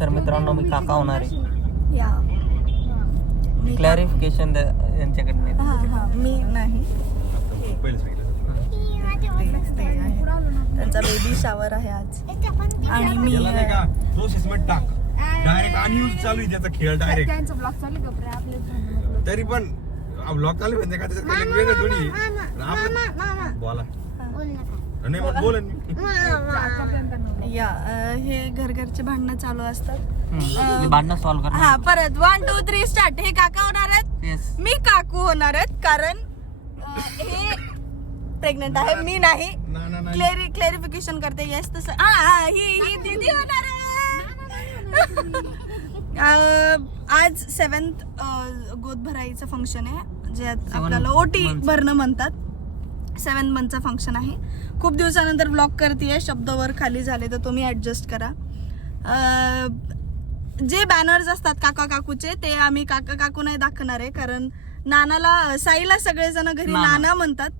तर मित्रांनो मी काका होणार आहे. या क्लॅरिफिकेशन यांच्याकडनं. हा मी नाही. त्यांचा बेबी शावर आहे आज आणि मी प्रोसेस मध्ये टाक डायरेक्ट अनयूज चालू आहे त्याचा खेळ डायरेक्ट. त्यांचा ब्लॉग चालू का बरं आपले तरी पण ब्लॉग चालू म्हणजे का त्याच्यात काही वेगळं थोडी बोला नाही मग बोला या हे घरचे भांडणं चालू असतात. मी भांडणं सॉल्व्ह करणार. हा परत 1 2 3 स्टार्ट. हे काका होणार आहेत, Yes. मी काकू होणार आहेत कारण हे प्रेग्नेंट आहे, मी नाही. क्लॅरिफिकेशन करते. येस तसं ही दीदी होणार आहे. आज 7th गोद भराईचं फंक्शन आहे जे आपल्याला ओटी भरणं म्हणतात. 7 मंथचा फंक्शन आहे. खूप दिवसानंतर ब्लॉग करते, शब्दावर खाली झाले तर तुम्ही ऍडजस्ट करा. जे बॅनर्स असतात काका काकूचे ते आम्ही काका काकू नाही दाखवणार आहे कारण नानाला साईला सगळेजण घरी नाना म्हणतात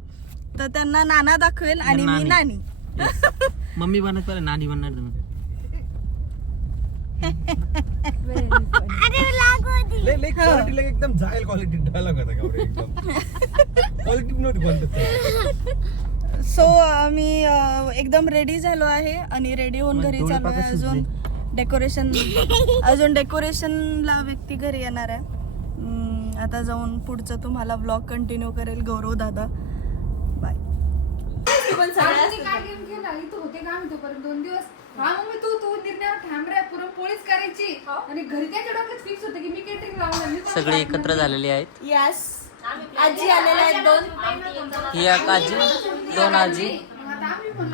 तर त्यांना नाना दाखवेल आणि मी नानी. मम्मी बनत पहिले नानी बनणार तुम्ही. एकदम जाईल क्वालिटी डायलॉग होता का एकदम क्वालिटी नव्हती कोणतं. सो आम्ही एकदम रेडी झालो आहे आणि रेडी होऊन घरी चाललो आहे. अजून डेकोरेशनला व्यक्ती घरी येणार आहे. आता जाऊन पुढचं तुम्हाला ब्लॉग कंटिन्यू करेल गौरव दादा. बाय. काय गेम केला इथं होते का आम्ही तोपर्यंत 2 दिवस. हा मम्मी तू निर्णयावर ठाम रे. पुरणपोळीच करायची आणि घरी त्यांच्या डोक्यात फिक्स होतं की मी केटरिंग लावणार. सगळे एकत्र झालेले आहेत. यस आजी आलेल्या आहेत 2. ही एक आजी, 2 आजी.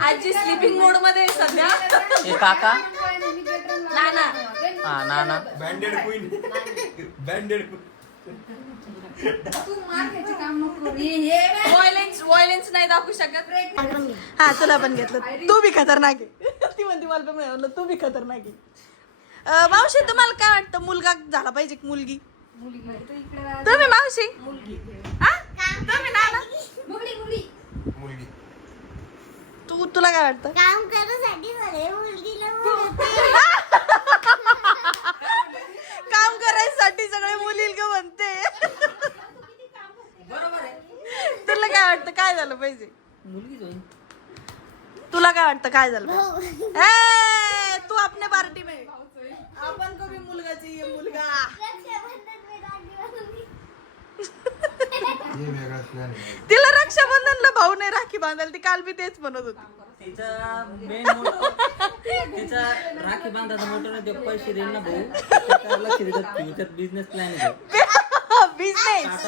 आजी स्लीपिंग मोड मध्ये सध्या. हे काका नाना हा नाना. बँडेड क्वीन बँडेड तू मार घ्यायचे काम नको करू. व्हायलेन्स नाही दाखवू शकत. हा तुला पण घेतलं. तू बी खतरनाक आहे. ती म्हणते मला पण मिळवलं तू बी खतरनाक आहे. मावशी तुम्हाला काय वाटतं मुलगा झाला पाहिजे की मुलगी? तुम्ही मावशी हा तुम्ही नाना मुलगी तुला काय वाटतं? काम करायसाठी मुलगीला काम करायसाठी सगळे मुलीला म्हणते. तुला काय वाटतं काय झालं पाहिजे? तुला काय वाटतं काय झालं? तू आपल्या पार्टी में आपण को भी मुलगा चाहिए मुलगा. तिला रक्षाबंधनला भाऊ नाही राखी बांधायला. ती काल बी तेच म्हणत होती. तिचा मेन मोटो तिचा राखी बांधायचा मोटो नाही ते पैसे देईल ना भाऊ. त्याला लक्ष देतात फ्युचर बिझनेस प्लॅन आहे. बिझनेस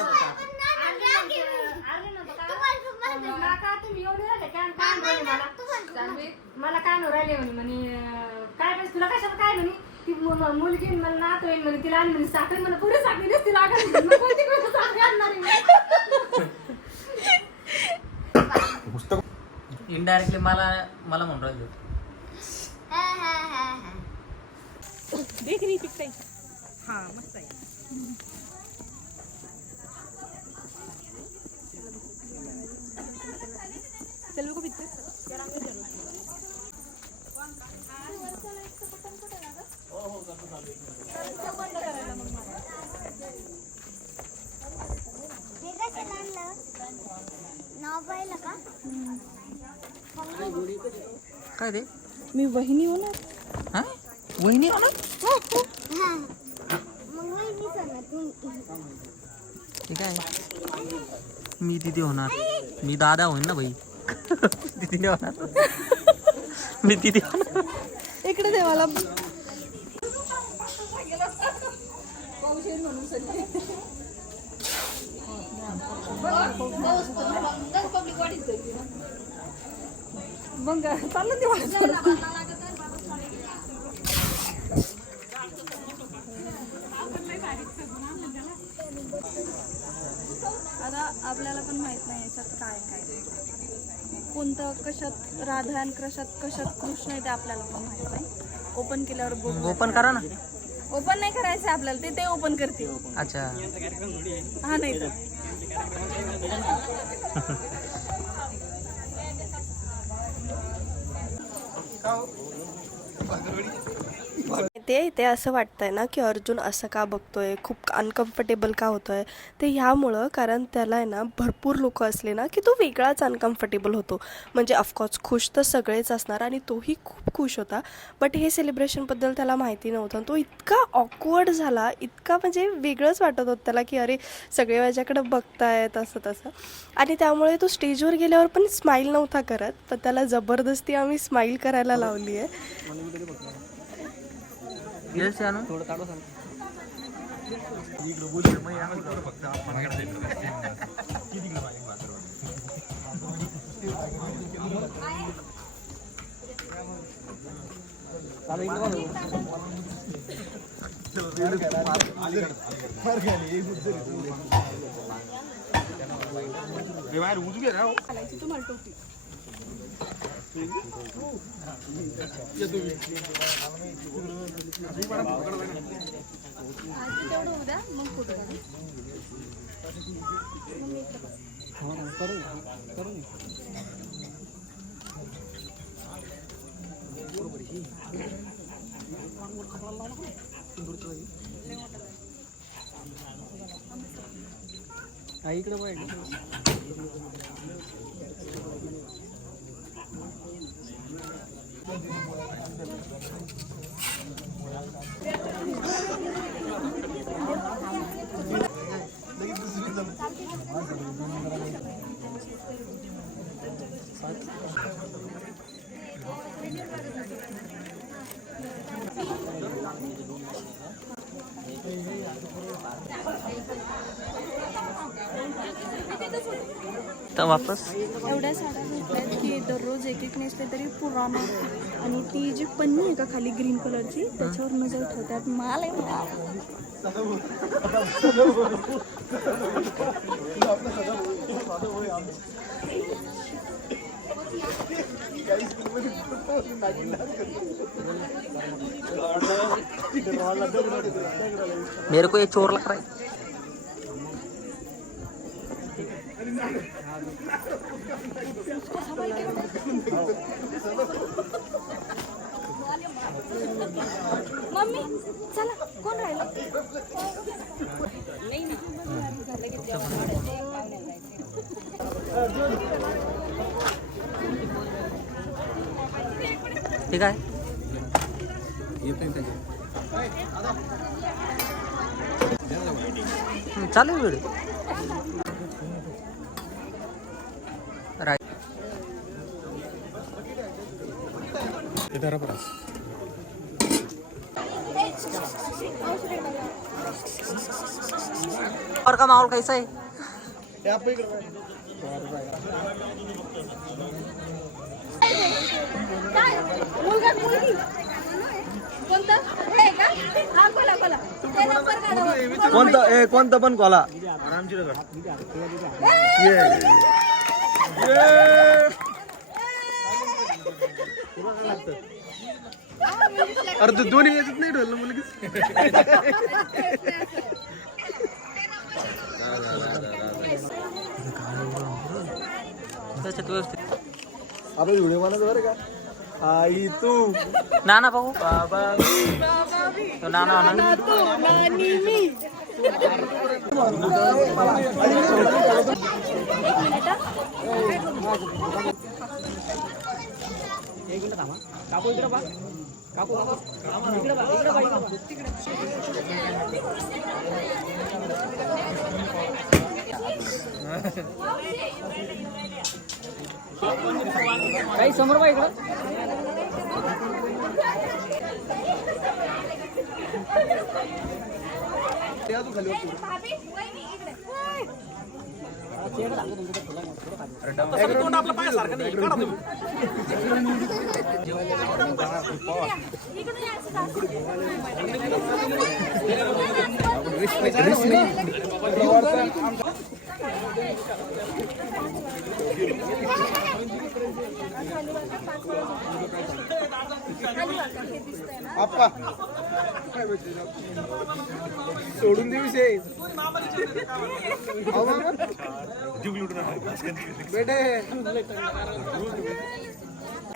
मला काय न राहिले म्हणे काय पाहिजे तुला कशाला काय म्हणे ती मुलगी मला नात होईल म्हणे तिला आणि म्हणे साखर मला पुढे साखरी नसती लागत इनडायरेक्टली मला म्हणून राहिलो. हा मस्त आहे. काय रे मी वहिनी होणार. हा वहिनी होणार. ठीक आहे मी तिथे होणार. मी दादा होईन ना भाई. तिथे होणार मी तिथे होणार. इकडे दे मला. मग चाललं ते आता आपल्याला पण माहित नाही याच्यात काय कोणतं कशात राधा आणि कशात कृष्ण आहे ते आपल्याला पण माहित नाही. ओपन केल्यावर बघू. ओपन करा ना. ओपन नाही करायचं आपल्याला ते ओपन करते. अच्छा हा नाही तर ते असं वाटतंय ना की अर्जुन असं का बघतोय, खूप अनकम्फर्टेबल का होतोय, ते ह्यामुळं कारण त्याला आहे ना भरपूर लोक असले ना की तो वेगळाच अनकम्फर्टेबल होतो. म्हणजे ऑफकोर्स खुश तर सगळेच असणार आणि तोही खूप खुश होता, बट हे सेलिब्रेशनबद्दल त्याला माहिती नव्हतं. तो इतका ऑकवर्ड झाला, इतका म्हणजे वेगळंच वाटत होतं त्याला की अरे सगळे माझ्याकडं बघतायत असं तसं. आणि त्यामुळे तो स्टेजवर गेल्यावर पण स्माईल नव्हता करत, पण त्याला जबरदस्ती आम्ही स्माईल करायला लावली आहे. बाहेर उजू घे राव. इकडे पाहिजे. तर वापस एवढ्या साड्या घेतल्यात की दररोज एक एक नेसले तरी पुराणा. आणि ती जी पन्नी आहे का खाली ग्रीन कलरची त्याच्यावर नजर ठेवतात. माल आहे माल. मेरे को एक चोर लग रहा है. मम्मी चला कोण राहिलं. ठीक आहे. चालेल व्हिडिओ. और का माहौल कैसा है? मुलगा मुलगी कोणतं हे का. हा बोला बोला ते नंबर काढा. कोणता पण कॉला. अरे तू दोन्ही याच्यात नाही ठेवलं मुलगी. त्याच्यात व्यवस्थित आपण व्हिडिओ बनायचं बरं का. आई तू नाना भाऊ तो नाना काकू इकडे बा. काकू इकडे बा. इकडे बा. काही समोर बा इकडं. आप्पा सोडून दे विषय. बेटे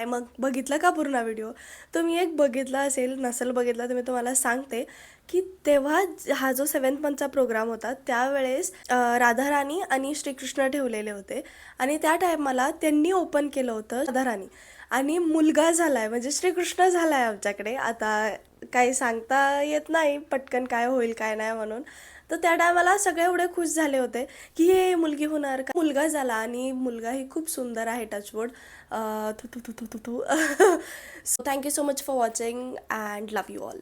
मग बघितलं का पूर्ण व्हिडिओ? तुम्ही एक बघितला असेल, नसेल बघितला तर मी तुम्हाला सांगते की तेव्हा हा जो 7th मंथचा प्रोग्राम होता त्यावेळेस राधाराणी आणि श्रीकृष्ण ठेवलेले होते आणि त्या टायमाला त्यांनी ओपन केलं होतं राधाराणी आणि मुलगा झालाय म्हणजे श्रीकृष्ण झालाय आमच्याकडे. आता काही सांगता येत नाही पटकन काय होईल काय नाही म्हणून. तर त्या टायमाला सगळे एवढे खुश झाले होते की हे मुलगी होणार का. मुलगा झाला आणि मुलगाही खूप सुंदर आहे, touch wood. So thank you so much for watching and love you all.